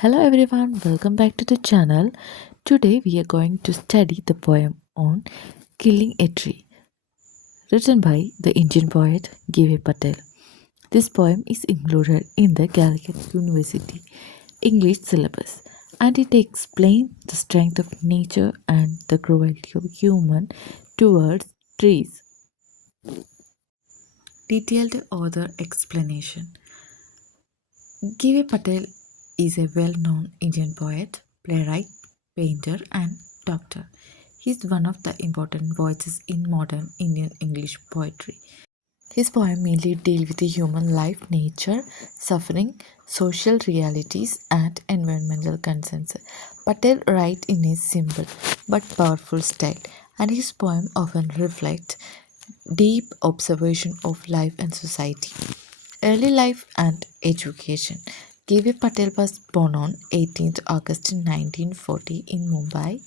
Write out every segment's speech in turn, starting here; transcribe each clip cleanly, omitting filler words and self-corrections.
Hello everyone, welcome back to the channel. Today we are going to study the poem on Killing a Tree, written by the Indian poet G.V. Patel. This poem is included in the Calicut University English syllabus and it explains the strength of nature and the cruelty of human towards trees. Detailed author explanation. G.V. Patel is a well known Indian poet, playwright, painter, and doctor. He is one of the important voices in modern Indian English poetry. His poems mainly deal with the human life, nature, suffering, social realities, and environmental concerns. Patel writes in a simple but powerful style, and his poems often reflect deep observation of life and society. Early life and education. K.V. Patel was born on 18th August 1940 in Mumbai.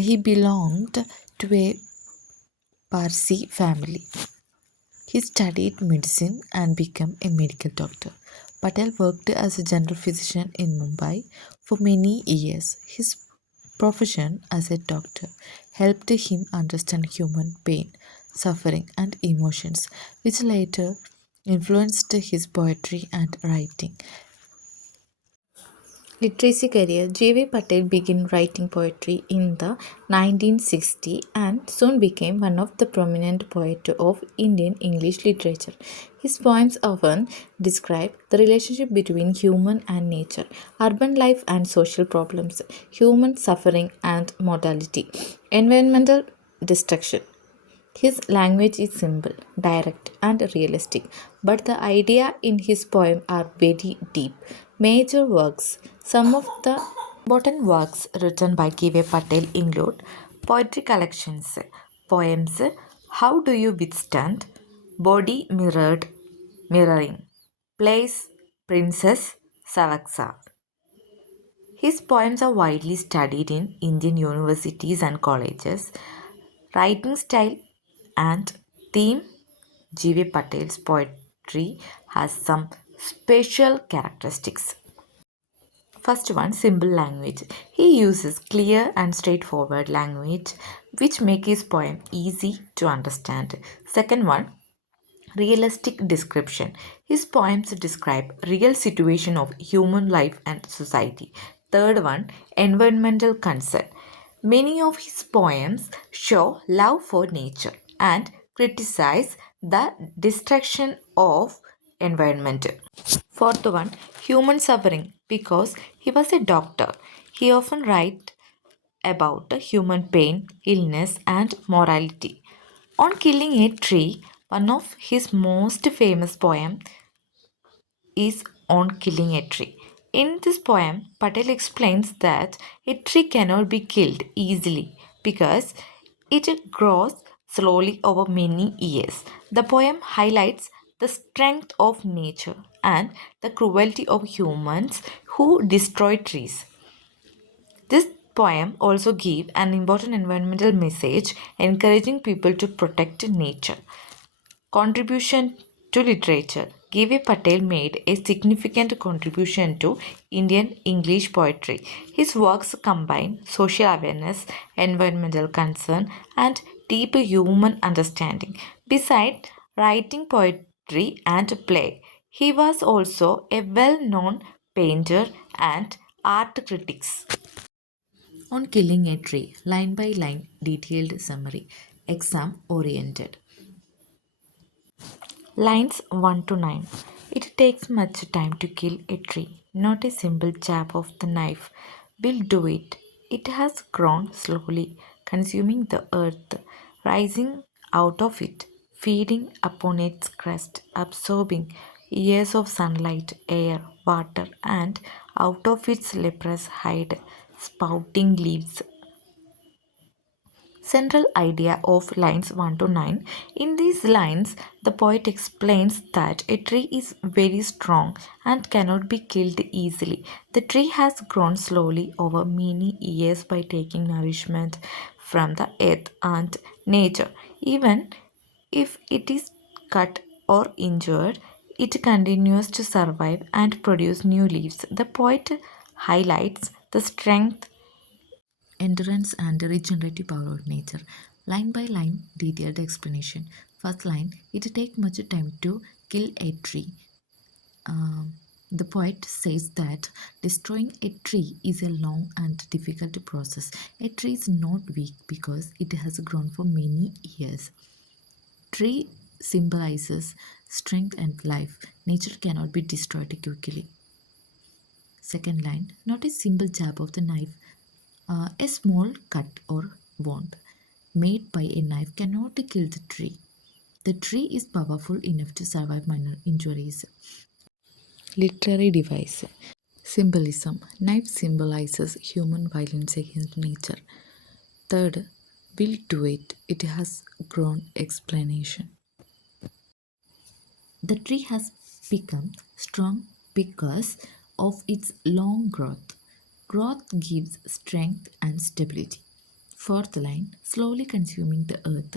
He belonged to a Parsi family. He studied medicine and became a medical doctor. Patel worked as a general physician in Mumbai for many years. His profession as a doctor helped him understand human pain, suffering, and emotions, which later influenced his poetry and writing. Literacy career. J.V. Patel began writing poetry in the 1960s and soon became one of the prominent poets of Indian English literature. His poems often describe the relationship between human and nature, urban life and social problems, human suffering and mortality, environmental destruction. His language is simple, direct, and realistic, but the idea in his poem are very deep. Major works. Some of the important works written by K.V. Patel include poetry collections, poems, How Do You Withstand, Body Mirrored, Mirroring, plays, Princess, Savaksa. His poems are widely studied in Indian universities and colleges. Writing style and theme. G.V. Patel's poetry has some special characteristics. First one, simple language. He uses clear and straightforward language which make his poem easy to understand. Second one, realistic description. His poems describe real situation of human life and society. Third one, environmental concern. Many of his poems show love for nature and criticize the destruction of environment. Fourth one, human suffering. Because he was a doctor, he often write about human pain, illness, and morality. On killing a tree, one of his most famous poems is on killing a tree. In this poem, Patel explains that a tree cannot be killed easily because it grows slowly over many years. The poem highlights the strength of nature and the cruelty of humans who destroy trees. This poem also gives an important environmental message encouraging people to protect nature. Contribution to literature. G.V. Patel made a significant contribution to Indian English poetry. His works combine social awareness, environmental concern, and deep human understanding. Besides writing poetry and play, he was also a well known painter and art critic. On killing a tree, line by line, detailed summary, exam oriented. Lines 1 to 9. It takes much time to kill a tree. Not a simple jab of the knife will do it. It has grown slowly, consuming the earth, rising out of it, feeding upon its crust, absorbing years of sunlight, air, water, and out of its leprous hide, spouting leaves. Central idea of lines 1 to 9. In these lines, the poet explains that a tree is very strong and cannot be killed easily. The tree has grown slowly over many years by taking nourishment from the earth and nature. Even if it is cut or injured, it continues to survive and produce new leaves. The poet highlights the strength, endurance, and regenerative power of nature. Line by line, detailed explanation. First line, it takes much time to kill a tree. Um, the poet says that destroying a tree is a long and difficult process. A tree is not weak because it has grown for many years. Tree symbolizes strength and life. Nature cannot be destroyed quickly. Second line, not a simple jab of the knife. A small cut or wound made by a knife cannot kill the tree. The tree is powerful enough to survive minor injuries. Literary device. Symbolism. Knife symbolizes human violence against nature. Third, will do it. It has grown explanation. The tree has become strong because of its long growth. Growth gives strength and stability. Fourth line, slowly consuming the earth.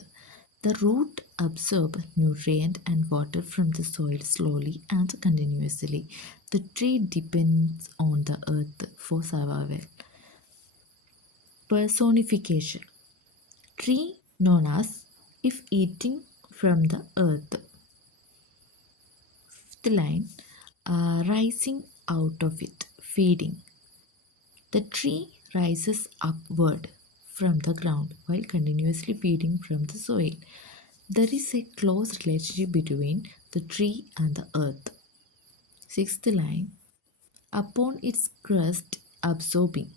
The root absorbs nutrient and water from the soil slowly and continuously. The tree depends on the earth for survival. Personification. Tree known as if eating from the earth. Fifth line, rising out of it, feeding. The tree rises upward from the ground while continuously feeding from the soil. There is a close relationship between the tree and the earth. Sixth line, upon its crust absorbing.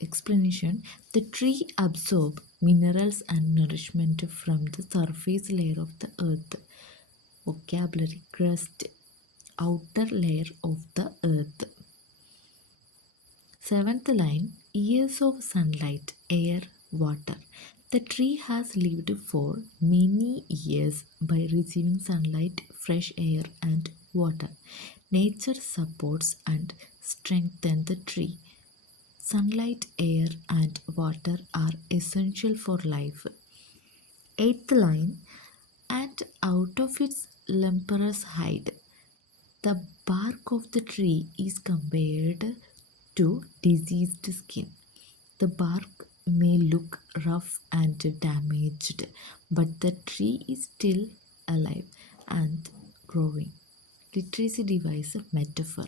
Explanation, the tree absorbs minerals and nourishment from the surface layer of the earth. Vocabulary, crust, outer layer of the earth. Seventh line, years of sunlight, air, water. The tree has lived for many years by receiving sunlight, fresh air, and water. Nature supports and strengthens the tree. Sunlight, air, and water are essential for life. Eighth line, and out of its lemperous hide. The bark of the tree is compared to diseased skin. The bark may look rough and damaged, but the tree is still alive and growing. Literacy device metaphor.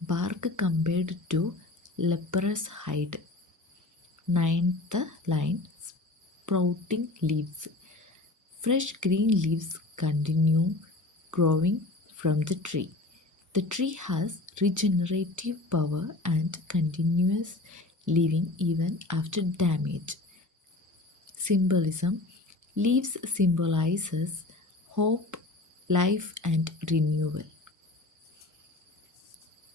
Bark compared to leprous hide. Ninth line, sprouting leaves. Fresh green leaves continue growing from the tree. The tree has regenerative power and continuous living even after damage. Symbolism. Leaves symbolizes hope, life, and renewal.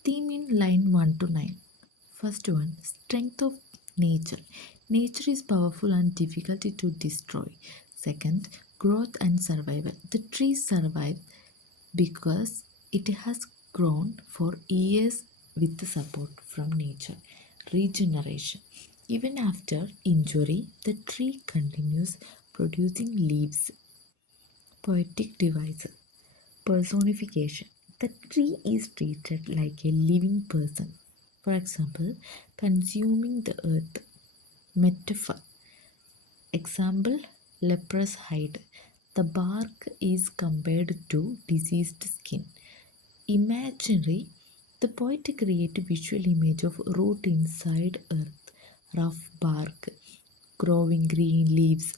Theme in line 1 to 9. First one, strength of nature. Nature is powerful and difficult to destroy. Second, growth and survival. The tree survives because it has grown for years with the support from nature. Regeneration. Even after injury, the tree continues producing leaves. Poetic device. Personification. The tree is treated like a living person. For example, consuming the earth. Metaphor. Example, leprous hide. The bark is compared to diseased skin. Imaginary, the poet creates a visual image of root inside earth, rough bark, growing green leaves.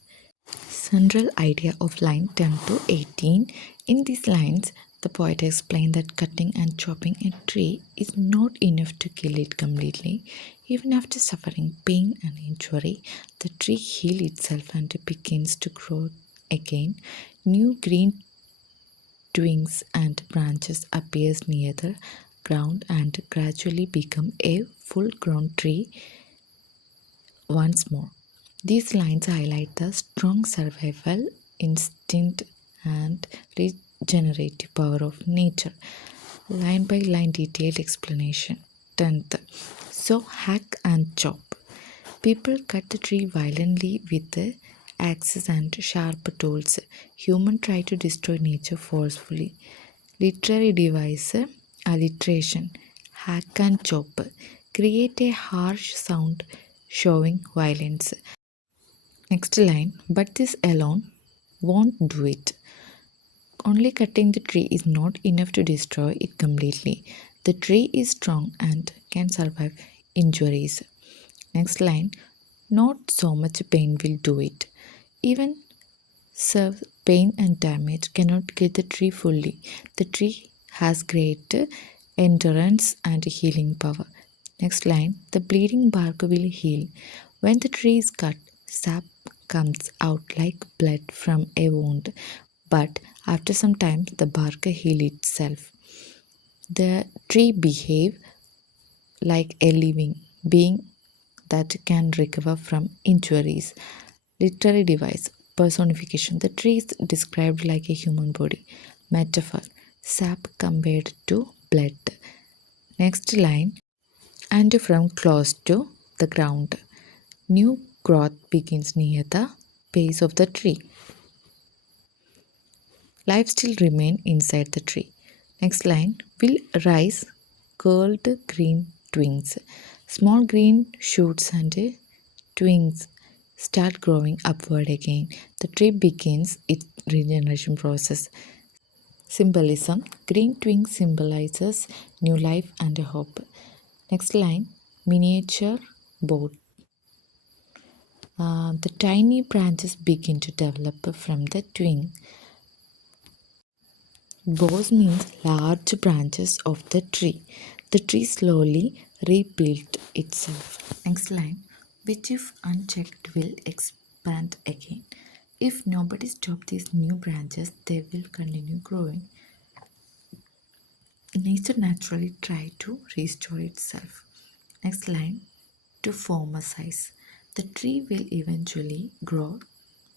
Central idea of line 10 to 18. In these lines, the poet explained that cutting and chopping a tree is not enough to kill it completely. Even after suffering pain and injury, the tree heals itself and begins to grow again. New green twigs and branches appears near the ground and gradually become a full-grown tree once more. These lines highlight the strong survival instinct and regenerative power of nature. Line by line detailed explanation. 10th. So hack and chop. People cut the tree violently with the axes and sharp tools. Humans try to destroy nature forcefully. Literary device alliteration. Hack and chop. create a harsh sound showing violence. Next line, but this alone won't do it. Only cutting the tree is not enough to destroy it completely. The tree is strong and can survive injuries. Next line, not so much pain will do it. Even serve pain and damage cannot kill the tree fully. The tree has great endurance and healing power. Next line, the bleeding bark will heal. When the tree is cut, sap comes out like blood from a wound, but after some time the bark heal itself. The tree behave like a living being that can recover from injuries. Literary device, personification. The tree is described like a human body. Metaphor, sap compared to blood. Next line, and from close to the ground. New growth begins near the base of the tree. Life still remain inside the tree. Next line, will rise curled green twigs. Small green shoots and twigs start growing upward again. The tree begins its regeneration process. Symbolism, green twig symbolizes new life and hope. Next line, miniature boat. The tiny branches begin to develop from the twig. Boughs means large branches of the tree. The tree slowly rebuilt itself. Next line, which if unchecked will expand again. If nobody stops these new branches, they will continue growing. Nature naturally try to restore itself. Next line, to form a size. The tree will eventually grow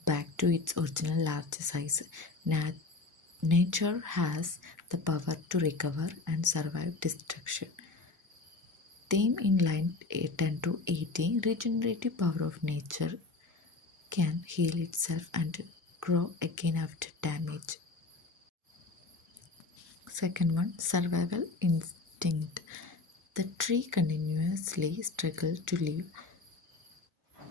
back to its original large size. Nature has the power to recover and survive destruction. Theme in line 10 to 18, regenerative power of nature can heal itself and grow again after damage. Second one, survival instinct. The tree continuously struggles to live.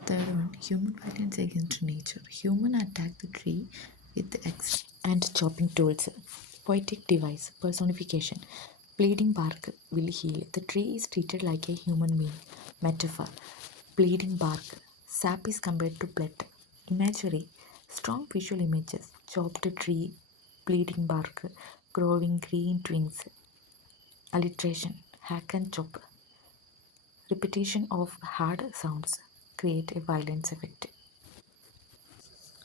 Third one, human violence against nature. Human attack the tree with the axe and chopping tools. Poetic device, personification. Bleeding bark will heal. The tree is treated like a human being. Metaphor. Bleeding bark. Sap is compared to blood. Imagery. Strong visual images. Chopped tree, bleeding bark, growing green twigs. Alliteration. Hack and chop. Repetition of hard sounds create a violence effect.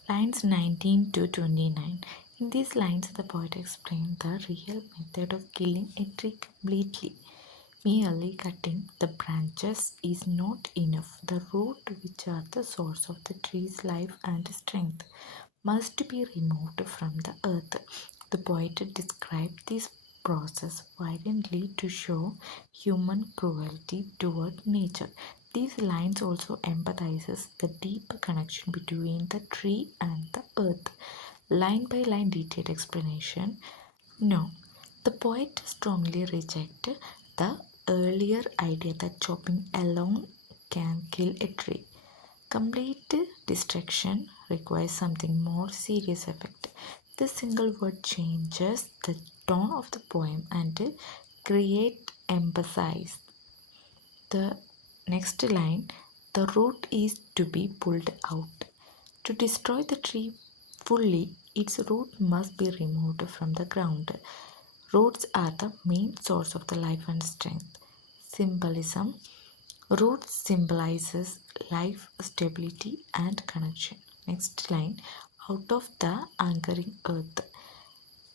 Lines 19 to 29. In these lines, the poet explained the real method of killing a tree completely. Merely cutting the branches is not enough. The root, which are the source of the tree's life and strength, must be removed from the earth. The poet described this process violently to show human cruelty toward nature. These lines also emphasizes the deep connection between the tree and the earth. Line by line detailed explanation. No, the poet strongly rejected the earlier idea that chopping alone can kill a tree. Complete destruction requires something more serious effect. This single word changes the tone of the poem and create emphasis. The next line, the root is to be pulled out. To destroy the tree fully, its root must be removed from the ground. Roots are the main source of the life and strength. Symbolism. Roots symbolizes life, stability, and connection. Next line, out of the anchoring earth.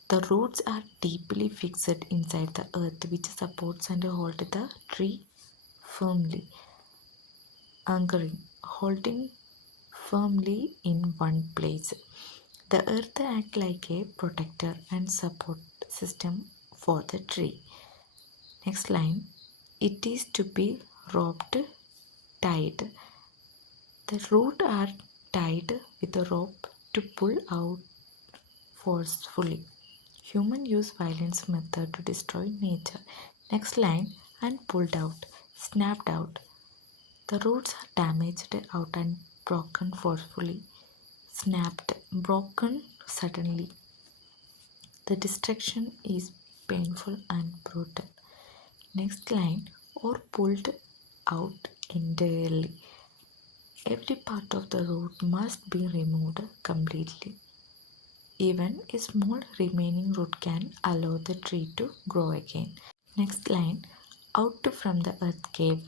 The roots are deeply fixed inside the earth, which supports and holds the tree firmly. Anchoring, holding firmly in one place. The earth acts like a protector and support system for the tree. Next line, it is to be roped tied. The roots are tied with a rope to pull out forcefully. Human use violence method to destroy nature. Next line, and pulled out. snapped out. The roots are damaged out and broken forcefully. Snapped, broken suddenly. The destruction is painful and brutal. Next line, or pulled out entirely. Every part of the root must be removed completely. Even a small remaining root can allow the tree to grow again. Next line, out from the earth cave.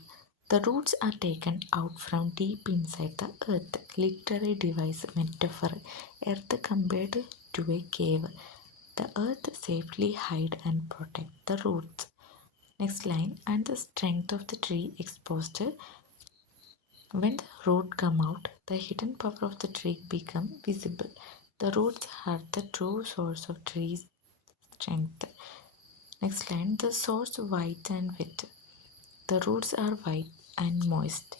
The roots are taken out from deep inside the earth. Literary device metaphor. Earth compared to a cave. The earth safely hide and protect the roots. Next line, and the strength of the tree exposed. When the root come out, the hidden power of the tree become visible. The roots are the true source of tree's strength. Next line, the source white and wet. The roots are white and moist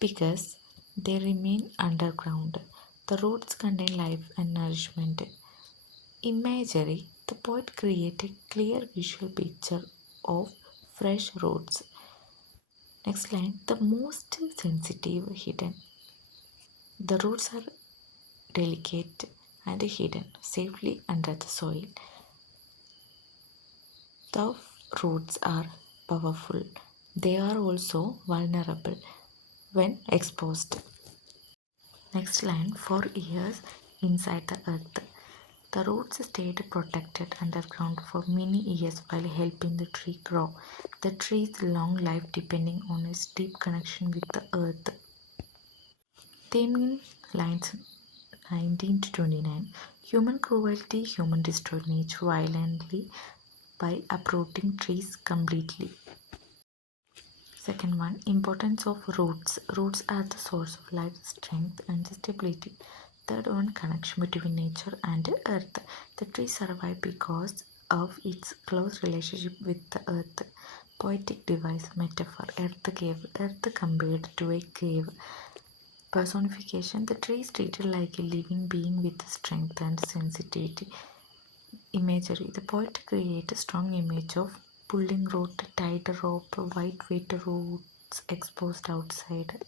because they remain underground. The roots contain life and nourishment. Imagery, the poet created a clear visual picture of fresh roots. Next line, the most sensitive hidden. The roots are delicate and hidden safely under the soil. The roots are powerful. They are also vulnerable when exposed. Next line, for years inside the earth. The roots stayed protected underground for many years while helping the tree grow. The tree's long life depending on its deep connection with the earth. Theme in lines 19 to 29. Human cruelty, human destroyed nature violently by uprooting trees completely. Second one, importance of roots. Roots are the source of life, strength, and stability. Third one, connection between nature and earth. The tree survives because of its close relationship with the earth. Poetic device, metaphor, earth cave, earth compared to a cave. Personification, the tree is treated like a living being with strength and sensitivity. Imagery, the poet creates a strong image of pulling rope, tied rope, white weight roots exposed outside.